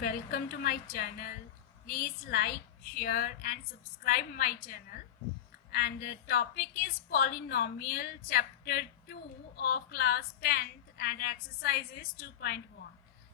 Welcome to my channel. Please like, share and subscribe my channel. And topic is polynomial chapter 2 of class 10th and exercises 2.1.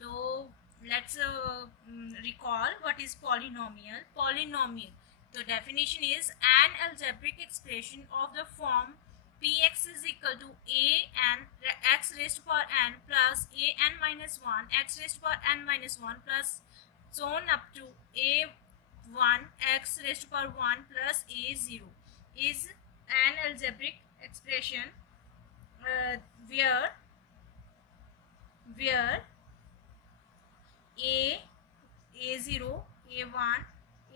So let's recall what is polynomial. Polynomial. The definition is an algebraic expression of the form px is equal to a n x raised to power n plus a n minus 1 x raised to power n minus 1 plus so on up to a1 x raised to power 1 plus a0 is an algebraic expression where a0 a1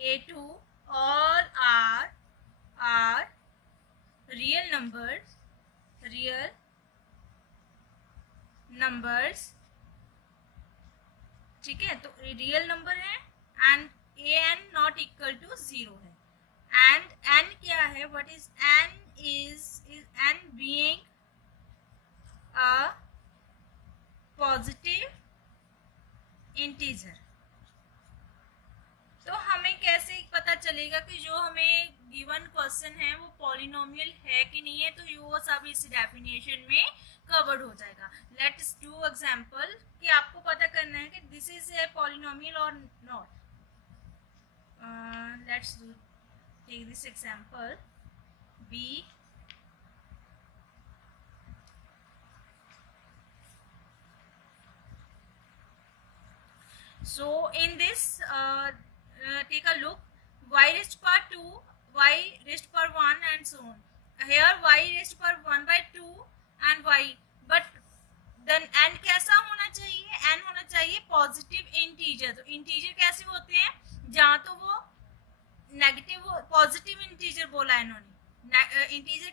a2 all are real numbers ठीक है। तो real number है and a n not equal to 0 है। And n क्या है? What is n? Is n being a positive integer. तो हमें कैसे पता चलेगा कि जो हमें गिवन क्वेश्चन है वो पॉलिनोमियल है कि नहीं है? तो वो सब इस डेफिनेशन में कवर्ड हो जाएगा। लेट्स डू एग्जांपल कि आपको पता करना है कि दिस इज ए पॉलिनोमियल और not. Let's do take this example b so in this take a look, y raised to power 2, y raised to power 1 and so on. Here y raised to power 1 by 2 and y, but then n कैसा होना चाहिए? n होना चाहिए positive integer. तो integer कैसे होते हैं? जहाँ तो वो नेगेटिव पॉजिटिव इंटीजर बोला है इन्होंने। इंटीजर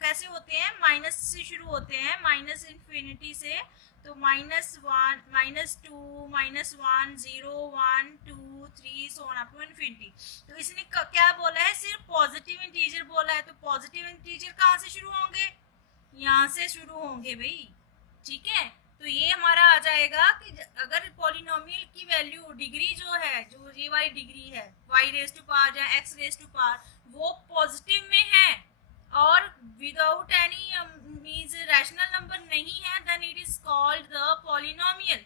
कैसे होते हैं? माइनस से शुरू होते हैं, माइनस इन्फिनिटी से। तो -1 -2 -1 0 1 2 3 so on up to infinity. तो इसने क्या बोला है? सिर्फ पॉजिटिव इंटीजर बोला है। तो पॉजिटिव इंटीजर कहाँ से शुरू होंगे? यहाँ से शुरू होंगे भाई, ठीक है। तो ये हमारा आ जाएगा कि अगर पॉलिनोमियल की वैल्यू डिग्री जो है, जो ये वाली डिग्री है y रेज टू पावर या x रेज टू पावर, वो पॉजिटिव में है और without any means rational number नहीं है, then it is called the polynomial.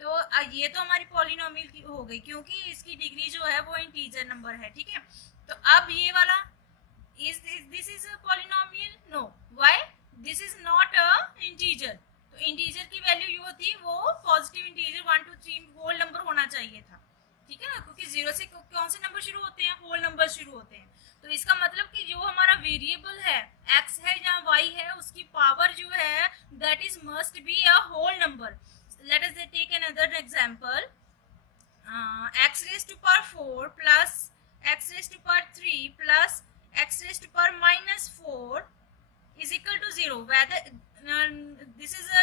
तो ये तो हमारी पॉलिनोमियल की हो गई क्योंकि इसकी डिग्री जो है वो इंटीजर नंबर है, ठीक है। तो अब ये वाला this is a polynomial? No. Why? This is not a integer. तो इंटीजर की वैल्यू ये होती, वो पॉजिटिव इंटीजर 1 2 3 होल नंबर होना चाहिए था, ठीक है ना, क्योंकि 0 से कौन से नंबर शुरू होते हैं? होल नंबर शुरू होते हैं। तो इसका मतलब कि जो हमारा वेरिएबल है x है या y है, उसकी पावर जो है that is must be a whole number. Let us take another example, x raise to power 4 plus x raise to power 3 plus x raise to power -4 is equal to 0. Whether this is a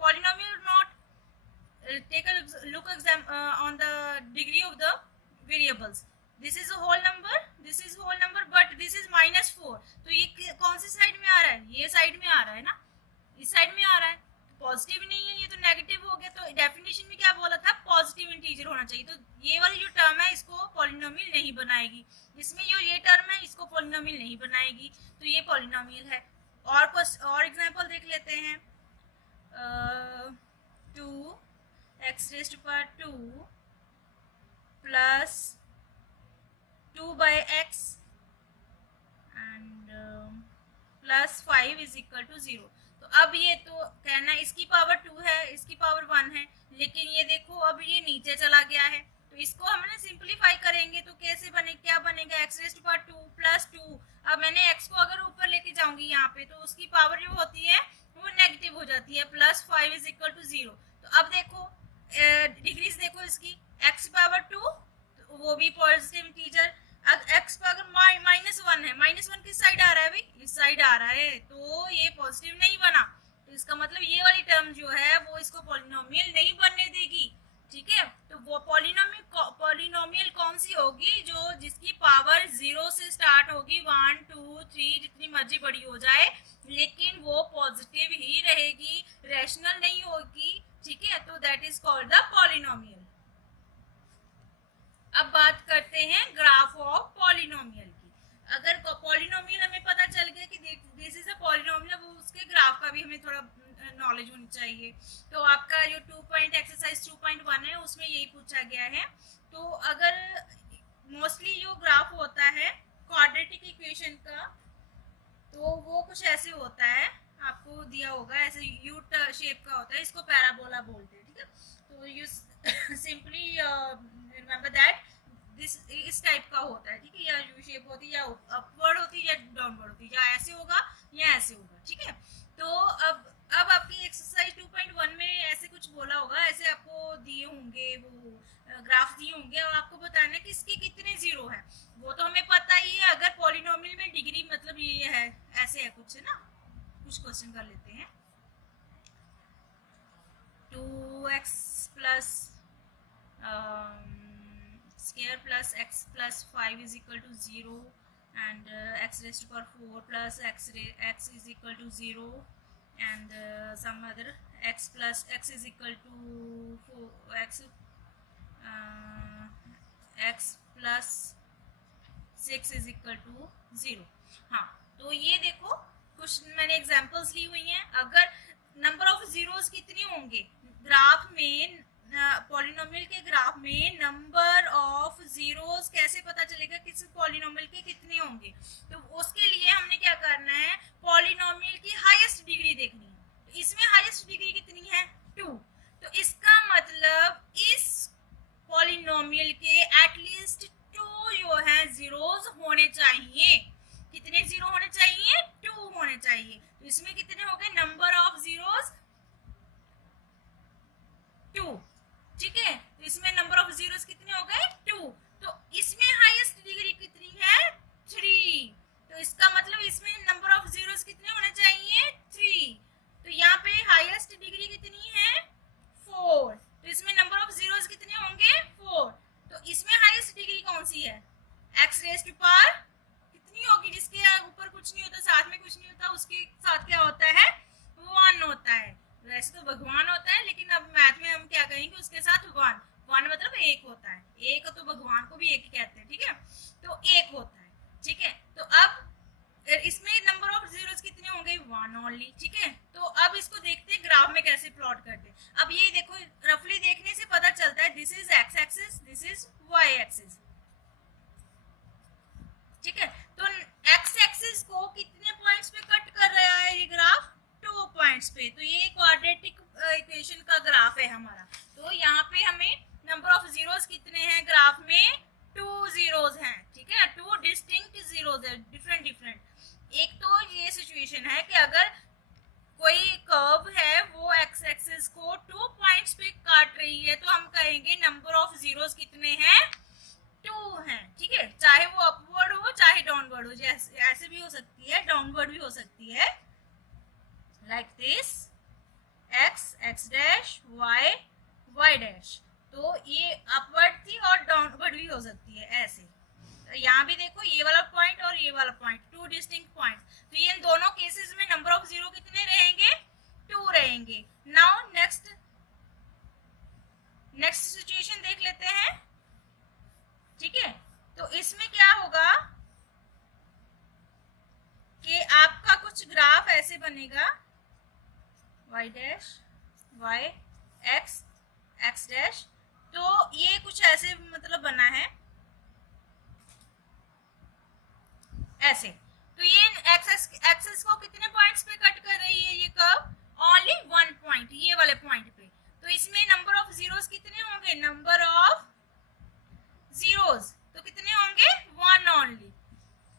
polynomial or not? Take a look on the degree of the variables. This is a whole number, this is whole number, but this is -4. तो ये कौन सी side में आ रहा है? ये side में आ रहा है ना, इस साइड में आ रहा है। पॉजिटिव नहीं है, ये तो नेगेटिव हो गया। तो डेफिनेशन में क्या बोला था? पॉजिटिव इंटीजर होना चाहिए। तो ये वाली जो टर्म है इसको पॉलिनोमियल नहीं बनाएगी। इसमें जो ये टर्म है इसको पॉलिनोमियल नहीं बनाएगी। तो ये पॉलिनोमियल है। और एग्जांपल देख लेते हैं। 2x raise to power 2 plus 2 by x and plus 5 is equal to 0। तो अब ये तो कहना इसकी पावर 2 है, इसकी पावर 1 है, लेकिन ये देखो अब ये नीचे चला गया है। तो इसको हमने सिंपलीफाई करेंगे तो कैसे बने, क्या बनेगा? x raise to power 2 plus 2। अब मैंने x को अगर ऊपर लेके जाऊंगी यहाँ पे, तो उसकी पावर जो होती है वो नेगेटिव हो जाती है, प्लस 5 इज इक्वल टू 0। तो अब देखो डिग्रीज देखो इसकी, x पावर 2 तो वो भी पॉजिटिव इंटीजर। अब x पर अगर -1 है, -1 किस साइड आ रहा है भाई? इस साइड आ रहा है, तो ये पॉजिटिव नहीं बना। तो इसका मतलब ये वाली टर्म जो है वो इसको पॉलिनोमियल नहीं बनने देगी, ठीक है। तो वो पॉलिनोमियल कौन सी होगी? जो जिसकी पावर 0 से स्टार्ट होगी, 1 2 3 जितनी मर्जी बड़ी हो जाए, लेकिन वो पॉजिटिव ही रहेगी, रैशनल नहीं होगी, ठीक है। तो that is called the polynomial. लेते हैं ग्राफ ऑफ पॉलिनोमियल की। अगर पॉलिनोमियल हमें पता चल गया कि दिस इज अ पॉलिनोमियल, वो उसके ग्राफ का भी हमें थोड़ा नॉलेज होनी चाहिए। तो आपका जो 2.एक्सरसाइज 2.1 है उसमें यही पूछा गया है। तो अगर मोस्टली जो ग्राफ होता है क्वाड्रेटिक इक्वेशन का, तो वो कुछ ऐसे होता है, आपको दिया होगा ऐसे यू शेप का होता है, इसको पैराबोला बोलते हैं, ठीक है। तो you simply remember that this इस टाइप का होता है, ठीक है, या यू शेप होती है, या अपवर्ड होती है, या डाउनवर्ड होती है, या ऐसे होगा या ऐसे होगा, ठीक है। तो अब आपकी एक्सरसाइज 2.1 में ऐसे कुछ बोला होगा, ऐसे आपको दिए होंगे वो ग्राफ दिए होंगे, और आपको बताना है कि इसके कितने जीरो है। वो तो हमें पता ही है, अगर पॉलिनोमियल में डिग्री मतलब ये है, ऐसे है कुछ, है ना। कुछ क्वेश्चन कर लेते हैं। 2x plus square plus x plus 5 is equal to 0 and x raised to power 4 plus x is equal to 0 and some other x plus x is equal to 4 x plus 6 is equal to 0। हाँ, तो ये देखो कुछ मैंने examples ली हुई हैं। अगर number of zeros कितने होंगे ग्राफ में, पॉलिनोमियल के ग्राफ में नंबर ऑफ जीरोस कैसे पता चलेगा किस पॉलिनोमियल के कितने होंगे। तो उसके लिए हमने क्या करना है, पॉलिनोमियल की हाईएस्ट डिग्री देखनी है। तो इसमें हाईएस्ट डिग्री कितनी है, 2। तो इसका मतलब इस पॉलिनोमियल के एटलीस्ट 2 जो है जीरोस होने चाहिए। कितने जीरो होने चाहिए, 2 होने चाहिए। तो इसमें कितने हो गए, नंबर ऑफ जीरोस 2, ठीक है। तो इसमें नंबर ऑफ जीरोस कितने हो गए, 2। तो इसमें हाईएस्ट डिग्री कितनी है, 3। तो इसका मतलब इसमें नंबर ऑफ जीरोस कितने होने चाहिए, 3। तो यहाँ पे हाईएस्ट डिग्री कितनी है, 4। तो इसमें नंबर ऑफ जीरोस कितने होंगे, 4। तो इसमें हाईएस्ट डिग्री कौन सी है, x रेज़ टू पावर कितनी होगी, जिसके ऊपर कुछ नहीं होता, साथ में कुछ नहीं होता, उसके साथ क्या होता है, 1 होता है। वैसे तो भगवान होता है, लेकिन अब मैथ में हम क्या कहेंगे, उसके साथ 1 मतलब 1 होता है। एक तो भगवान को भी 1 कहते हैं, ठीक है। तो 1 होता है, ठीक है। तो अब इसमें नंबर ऑफ जीरोस कितने होंगे, 1 ओनली, ठीक है। तो अब इसको देखते हैं ग्राफ में कैसे प्लॉट करते हैं। अब ये देखो, रफली देखने से पता चलता है this is x axis, this is y axis, ठीक है। तो x एक्सिस को कितने पॉइंट्स पे कट कर रहा है ये ग्राफ, 2 पॉइंट्स पे। तो ये क्वाड्रेटिक इक्वेशन का ग्राफ है हमारा। तो यहाँ पे हमें नंबर ऑफ जीरोस कितने हैं ग्राफ में, 2 जीरोस हैं, ठीक है। 2 डिस्टिंक्ट जीरोस है, डिफरेंट। एक तो ये सिचुएशन है कि अगर कोई कर्व है वो x एक्सिस को 2 पॉइंट्स पे काट रही है, तो हम कहेंगे नंबर ऑफ जीरोस कितने हैं, 2 हैं, ठीक है। चाहे वो अपवर्ड हो चाहे डाउनवर्ड हो, जैसे ऐसे भी हो सकती है, डाउनवर्ड भी हो सकती है, like this x dash y dash. तो ये अपवर्ड थी और डाउनवर्ड भी हो सकती है ऐसे। तो यहाँ भी देखो, ये वाला पॉइंट और ये वाला पॉइंट, 2 डिस्टिंक्ट पॉइंट। तो ये इन दोनों केसेस में नंबर ऑफ जीरो कितने रहेंगे, 2 रहेंगे। नाउ नेक्स्ट सिचुएशन देख लेते हैं, ठीक है। तो इसमें क्या होगा कि आपका कुछ ग्राफ ऐसे बनेगा, y dash y x dash. तो ये कुछ ऐसे मतलब बना है ऐसे। तो ये एक्सिस को कितने पॉइंट्स पे कट कर रही है ये कर्व, ओनली 1 पॉइंट, ये वाले पॉइंट पे। तो इसमें नंबर ऑफ जीरोस कितने होंगे, नंबर ऑफ जीरोस तो कितने होंगे, 1 ओनली,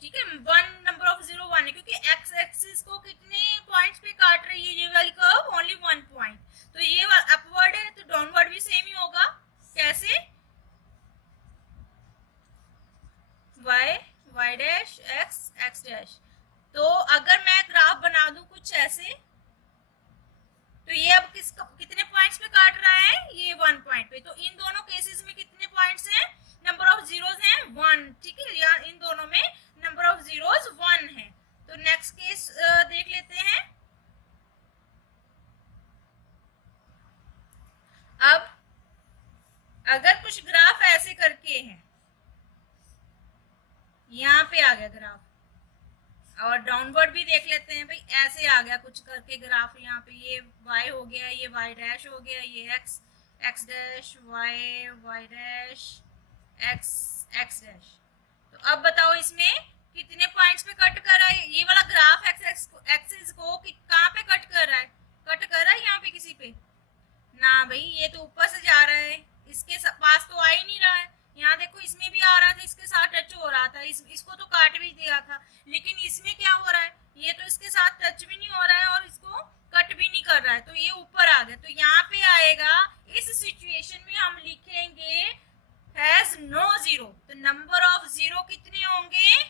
ठीक है। 1 नंबर ऑफ जीरो 1 है, क्योंकि एक्स एक्सिस को कितने पॉइंट्स पे काट रही है ये वाली कर्व, ओनली 1 पॉइंट। तो ये अपवर्ड है तो डाउनवर्ड भी सेम ही होगा। कैसे, y डैश x डैश। तो अगर मैं ग्राफ बना दूं कुछ ऐसे, तो ये अब कितने पॉइंट्स पे काट रहा है, ये 1 पॉइंट पे। तो इन दोनों केसेस में कितने पॉइंट्स हैं, नंबर ऑफ जीरोस हैं 1, ठीक है। या इन दोनों में नंबर ऑफ जीरोस 1 है। तो नेक्स्ट केस देख लेते हैं। अब अगर कुछ ग्राफ ऐसे करके हैं, यहाँ पे आ गया ग्राफ। और डाउनवर्ड भी देख लेते हैं भाई, ऐसे आ गया कुछ करके ग्राफ। यहाँ पे ये y हो गया, ये y डैश हो गया, ये x dash, y dash, x dash. तो अब बताओ इसमें कितने पॉइंट्स पे कट कर रहा है ये वाला ग्राफ? एक्सिस को कहाँ पे कट कर रहा है? कट कर रहा है यहाँ पे किसी पे? ना भाई, ये तो ऊपर से जा रहा है, इसके पास तो आ ही नहीं रहा है। यहाँ देखो, इसमें भी आ रहा था, इसके साथ टच हो रहा था, इसको तो काट भी दिया था, लेकिन इसमें क्या हो रहा है? ये तो इसके साथ टच भी नहीं हो रहा है और इसको कट भी नहीं कर रहा है, तो ये ऊपर आ गया। तो यहाँ पे आएगा, इस सिचुएशन में हम लिखेंगे हैज नो जीरो। तो नंबर ऑफ जीरो कितने होंगे?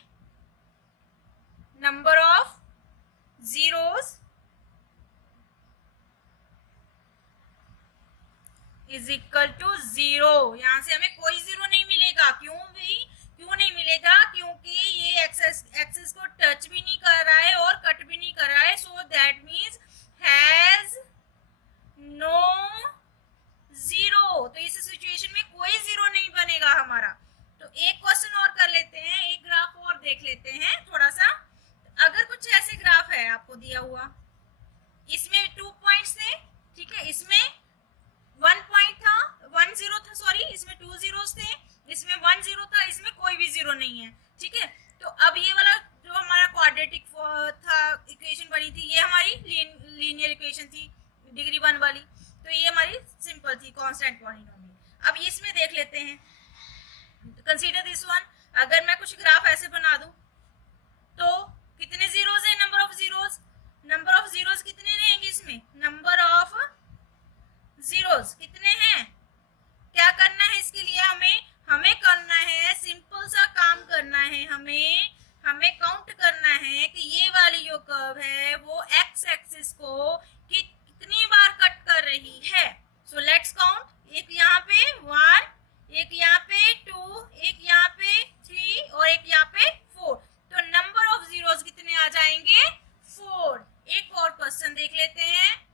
Number of zeros is equal to zero. यहां से हमें कोई जीरो नहीं मिलेगा। क्यों भाई? क्यों नहीं मिलेगा? क्योंकि ये एक्सिस को टच भी नहीं कर रहा है और कट भी नहीं कर रहा है। So that means has no zero. तो इस सिचुएशन में कोई जीरो नहीं बनेगा हमारा। तो एक क्वेश्चन और कर लेते हैं, एक ग्राफ और देख लेते हैं थोड़ा सा। अगर कुछ ऐसे ग्राफ है आपको दिया हुआ, इसमें 2 पॉइंट्स थे, ठीक है, इसमें 1 पॉइंट था, 1 जीरो था, सॉरी, इसमें 2 जीरोस थे, इसमें 1 जीरो था, इसमें कोई भी जीरो नहीं है, ठीक है। तो अब ये वाला जो हमारा क्वाड्रेटिक था, इक्वेशन बनी थी, ये हमारी लीनियर इक्वेशन थी डिग्री 1 वाली। तो ये हमारी सिंपल थी, कांस्टेंट पॉलिनोमियल। अब इसमें देख लेते हैं, कंसीडर दिस वन। अगर मैं कुछ ग्राफ ऐसे बना दूं तो कितने जीरोस है? Number of zeros. Number of zeros कितने रहेंगे इसमें? नंबर ऑफ जीरोस कितने हैं? क्या करना है इसके लिए? हमें करना है, सिंपल सा काम करना है। हमें काउंट करना है कि ये वाली जो कर्व है वो एक्स एक्सिस को कितनी बार कट कर रही है। So let's count. एक यहाँ पे 1, एक यहाँ पे 2, एक यहाँ पे 3 और एक यहाँ पे 4। तो नंबर ऑफ जीरोस कितने आ जाएंगे? 4। एक और क्वेश्चन देख लेते हैं।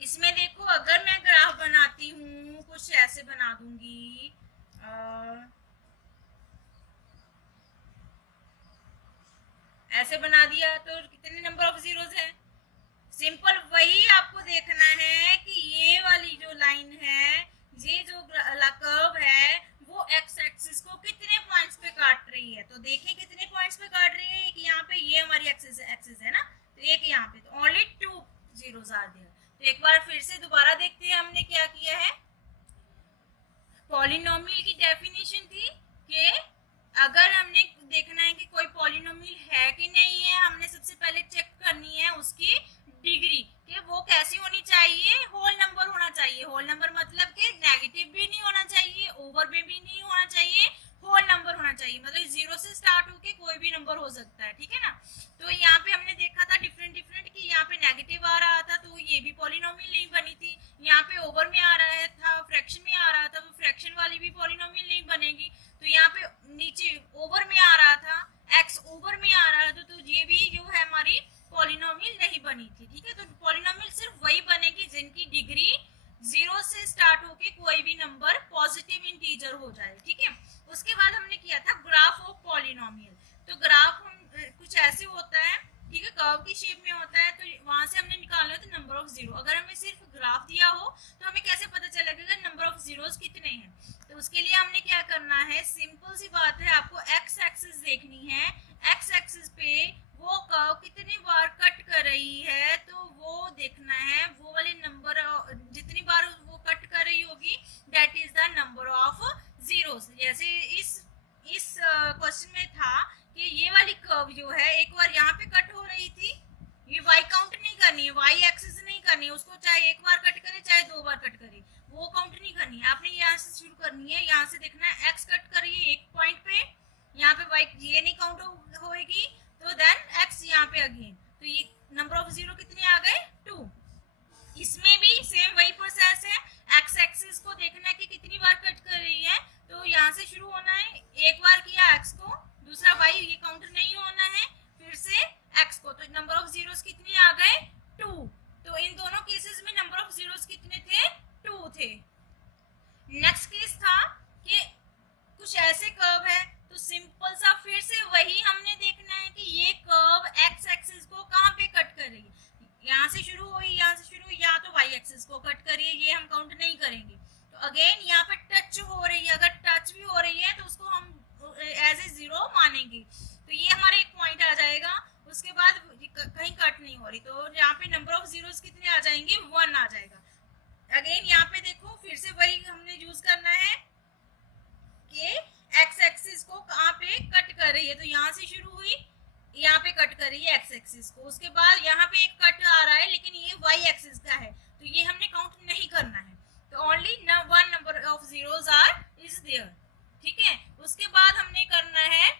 इसमें देखो, अगर मैं ग्राफ बनाती हूँ, कुछ ऐसे बना दूंगी, ऐसे बना दिया, तो कितने नंबर ऑफ जीरोस है? सिंपल वही आपको देखना है कि ये वाली जो लाइन है, ये जो कर्व है, वो एक्स एक्सिस को कितने पॉइंट्स पे काट रही है। तो देखिए कितने पॉइंट्स पे काट रही है। एक यहाँ पे, ये हमारी एक्सिस है ना, तो एक यहाँ पे, तो ओनली 2 जीरोस आर देयर। तो एक बार फिर से दोबारा देखते हैं हमने क्या किया है। पॉलिनोमियल की डेफिनेशन थी कि अगर हमने देखना है कि कोई पॉलिनोमियल है कि नहीं है, हमने सबसे पहले चेक करनी है उसकी डिग्री, कि वो कैसी होनी चाहिए? होल नंबर होना चाहिए। होल नंबर मतलब कि नेगेटिव भी नहीं होना चाहिए, ओवर में भी नहीं होना चाहिए, होल नंबर होना चाहिए। मतलब 0 से स्टार्ट होके कोई भी नंबर हो सकता है, ठीक है ना। तो यहाँ पे हमने देखा था डिफरेंट कि यहाँ पे नेगेटिव आ रहा था, तो ये भी पॉलिनोमियल नहीं बनी थी। यहाँ पे ओवर में आ रहा था, फ्रैक्शन में आ रहा था, वो फ्रैक्शन वाली भी पॉलिनोमियल नहीं बनेगी। तो यहाँ पे नीचे ओवर में आ रहा था, एक्स ओवर में आ रहा था, तो ये भी जो है हमारी पॉलिनोमियल नहीं बनी थी, ठीक है। तो पॉलिनोमियल सिर्फ वही बनेगी जिनकी डिग्री 0 से स्टार्ट होके कोई भी नंबर पॉजिटिव इंटीजर हो जाए, ठीक है। उसके बाद हमने किया था ग्राफ ऑफ पॉलिनोमियल। तो ग्राफ कुछ ऐसे होता है, ठीक है, कर्व की शेप में होता है। तो वहां से हमने निकाला था नंबर ऑफ जीरो। अगर हमें सिर्फ ग्राफ दिया हो तो हमें कैसे पता चलेगा नंबर ऑफ जीरोस कितने हैं? तो उसके लिए हमने क्या करना है, सिंपल सी बात है, आपको एक्स एक्सिस देखनी है। एक्स एक्सिस पे वो कर्व कितनी बार कट कर रही है, तो वो देखना है। वो वाले नंबर जितनी बार वो कट कर रही होगी, that is the number of zeros. जैसे इस क्वेश्चन में था कि ये वाली कर्व जो है एक बार यहाँ पे कट हो रही थी, ये y काउंट नहीं करनी है, y एक्सिस नहीं करनी है उसको, चाहे एक बार कट करे चाहे 2 बार कट करे, वो काउंट नहीं करनी है। आपने यहाँ से शुरू करनी है, यहाँ से देखना है x कट करिए एक पॉइंट पे, यहाँ पे y ये नहीं काउंट होएगी, तो देन x यहाँ पे अगेन। तो ये नंबर ऑफ जीरो कितने आ गए? 2। इसमें भी सेम वही प्रोसेस है, एक्स एक्सिस को देखना है कि कितनी बार कट कर रही है। तो यहाँ से शुरू होना है, एक बार किया एक्स को, दूसरा वाई, ये काउंट नहीं होना है, फिर से एक्स को। तो नंबर ऑफ जीरोस कितने आ गए? 2। तो इन दोनों केसेस में नंबर ऑफ जीरोस कितने थे? 2 थे। नेक्स्ट केस था कि कुछ ऐसे कर्व है, तो अगेन यहाँ पे टच हो रही है, अगर टच भी हो रही है तो उसको हम एज ए 0 मानेंगे। तो ये हमारा एक पॉइंट आ जाएगा। उसके बाद कहीं कट नहीं हो रही, तो यहाँ पे नंबर ऑफ जीरोस कितने आ जाएंगे, 1 आ जाएगा। अगेन यहाँ पे देखो फिर से वही हमने यूज करना है कि एक्स एक्सिस को कहाँ पे कट कर रही है, तो यहाँ से शुरू हुई, यहाँ पे कट कर रही है एक्स एक्सिस को। उसके बाद यहाँ पे एक कट आ रहा है लेकिन ये वाई एक्सिस का है, तो ये हमने काउंट नहीं करना है। तो only one number of zeros are is there, ठीक है। उसके बाद हमने करना है,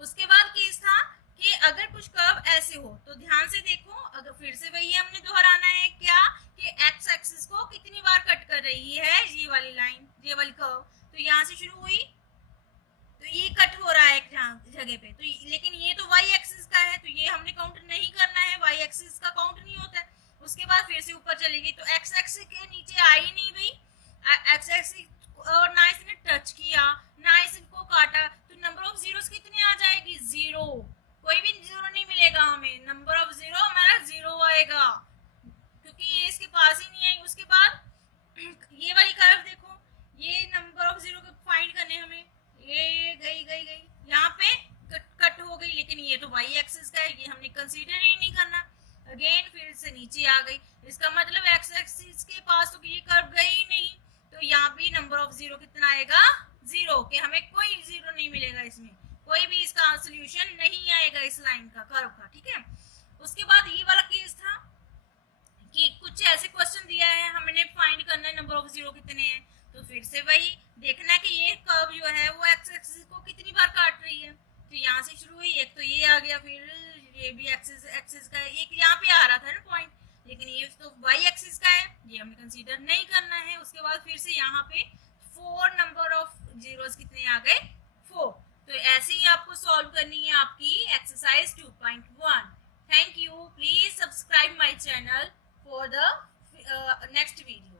उसके बाद केस था कि अगर कुछ कर्व ऐसे हो, तो ध्यान से देखो, अगर फिर से वही हमने दोहराना है क्या कि एक्स एक्सिस को कितनी बार कट कर रही है ये वाली लाइन, ये वाली कर्व। तो यहाँ से शुरू हुई, तो ये कट हो रहा है एक जगह पे, तो लेकिन ये तो वाई एक्सिस का है, तो ये हमने काउंट नहीं करना है, वाई एक्सिस का काउंट नहीं होता है। उसके बाद फिर से ऊपर चलेगी, तो एक्स एक्सिस के नीचे आई नहीं भाई, एक्स एक्सिस और ना इसने टच किया ना इसको काटा, तो नंबर ऑफ जीरोस कितनी आ जाएगी, 0। कोई भी जीरो नहीं मिलेगा हमें, नंबर ऑफ जीरो हमारा 0 आएगा, क्योंकि ये इसके पास ही नहीं आई। उसके बाद ये वाली कर्व देखो, ये नंबर ऑफ जीरो को फाइंड करने हमें, ये गई यहाँ पे कट हो गई, लेकिन ये तो वाई एक्सिस का है, ये हमने कंसीडर ही नहीं करना। अगेन फिर से नीचे आ गई, इसका मतलब एक्स एक्सिस के पास तो ये कर्व गई ही नहीं, तो यहाँ भी नंबर ऑफ जीरो कितना आएगा, 0, कि हमें कोई जीरो नहीं मिलेगा, इसमें कोई भी इसका सोल्यूशन नहीं आएगा इस लाइन का, कर्व का, ठीक है। उसके बाद ये वाला केस था कि कुछ ऐसे क्वेश्चन दिया है, हमने फाइंड करना है नंबर ऑफ जीरो कितने हैं, तो फिर से वही देखना है कि ये कर्व जो है वो एक्स एक्सिस को कितनी बार काट रही है। तो यहाँ से शुरू हुई, एक तो ये आ गया, फिर ये भी एक्सिस का है, एक यहाँ पे आ रहा था ना पॉइंट, लेकिन ये तो वाई एक्सिस का है, ये हमें कंसीडर नहीं करना है। उसके बाद फिर से यहाँ पे 4 नंबर ऑफ जीरोस कितने आ गए, 4। तो ऐसे ही आपको सॉल्व करनी है आपकी exercise 2.1। Thank you, please subscribe my channel for the next video.